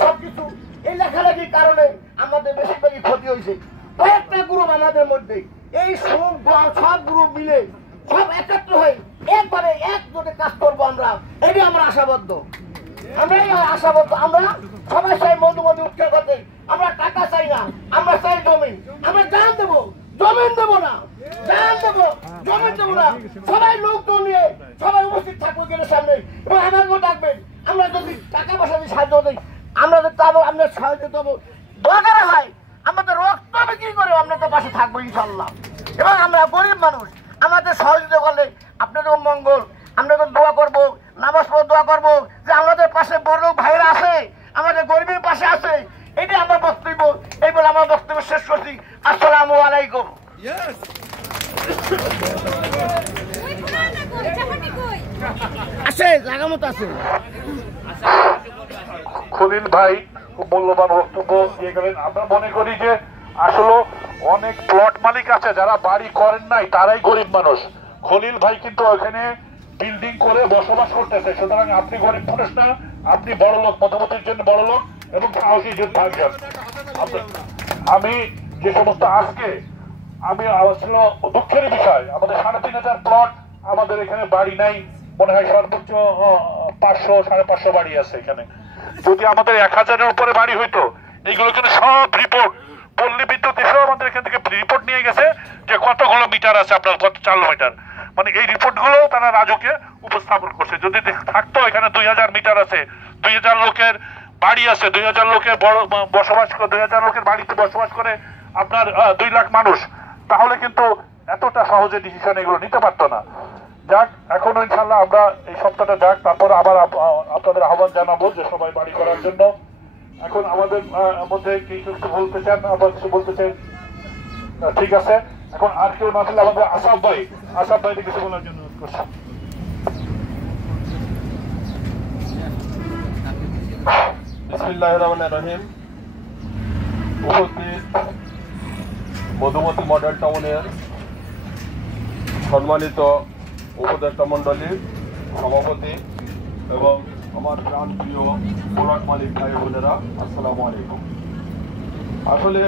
সবকিছু এই লেখালেখির কারণে আমাদের বেশিরভাগই ক্ষতি হয়েছে। কয়েকটা গ্রুপ আমাদের মধ্যে এই সব গ্রুপ মিলে সব একত্র হয়ে একবারে একজোটে কাজ করবো আমরা, এটি আমরা আশাবদ্ধ। আমরা সবাই চাই মধুমতি উৎকের করতে। আমরা টাকা চাই না, আমরা চাই জমিন। আমরা জান দেবো, জমিন দেবো না, জান দেবো, জমিন দেবো না। সবাই লোকজন নিয়ে সবাই উপস্থিত থাকবো গেলের সামনে এবং আমাকেও ডাকবেন। আমরা যদি টাকা পয়সা দিয়ে সাহায্য দিই, আমরা যদি আপনার সাহায্য দেবো, দরকার হয় আমাদের রক্ত বিক্রি করে আপনাদের পাশে থাকবো ইনশাল্লাহ। এবং আমরা গরিব মানুষ, আমাদের সহযোগিতা করলে আপনাদের মঙ্গল। আমরা তো দোয়া করবো, নামাজ পড়ে দোয়া করবো যে আমাদের পাশে বড় ভাইরা আছে, আমাদের গরিবের পাশে আছে। এটি আমার বক্তব্য। এই বলে আমার বক্তব্য শেষ করছি। আসসালামু আলাইকুম। আছে জায়গা মতো আছে। খলিল ভাই খুব মূল্যবান বক্তব্য দিয়ে গেলেন। আমরা মনে করি যে আসলে অনেক প্লট মালিক আছে যারা বাড়ি করেন নাই, তারাই গরিব মানুষ। খলিল ভাই কিন্তু ওখানে বিল্ডিং করে বসবাস করতেছে। সুতরাং আপনি গরিব মানুষ না, আপনি বড় লোক, মতামতের জন্য বড় লোক এবং সাহসী থাকবেন। আমি যে সমস্ত আজকে আমি ছিল দুঃখের বিষয়, আমাদের ৩,৫০০ প্লট, আমাদের এখানে বাড়ি নাই, মনে হয় সর্বোচ্চ ৫০০ ৫৫০ বাড়ি আছে এখানে। যদি আমাদের ১,০০০-এর উপরে বাড়ি হইতো, এইগুলো কিন্তু সব রিপোর্ট, পল্লী বিদ্যুৎ এসেও আমাদের এখান থেকে রিপোর্ট নিয়ে গেছে যে কতগুলো মিটার আছে আপনার, কত চাল মিটার, মানে এই রিপোর্টগুলো তারা রাজুকে উপস্থাপন করছে। যদি থাকতো এখানে ২,০০০ মিটার আছে, ২,০০০ লোকের বাড়ি আছে, ২,০০০ লোকের বসবাস করে, ২,০০০ লোকের বাড়িতে বসবাস করে আপনার ২ লাখ মানুষ, তাহলে কিন্তু এতটা সহজে ডিসিশন এগুলো নিতে পারতো না। যাক, এখনো ইনশাল্লাহ আমরা এই সপ্তাহটা যাক, তারপর আবার আপনাদের আহ্বান জানাবো যে সবাই বাড়ি করার জন্য। এখন আমাদের মধ্যে কিছু বলতে চান, আবার কিছু বলতে চান? ঠিক আছে, এখন আর কেউ না থাকলে আমাদের আসাফ ভাইকে কিছু বলার জন্য অনুরোধ করছি। বিসমিল্লাহির রহমানির রহিম। উপস্থিত মধুমতি মডেল টাউনের সম্মানিত উপদেষ্টা মন্ডলীর সভাপতি এবং আমার প্রাণ প্রিয় প্লট মালিক ভাই বোনেরা, আসসালামু আলাইকুম। আসলে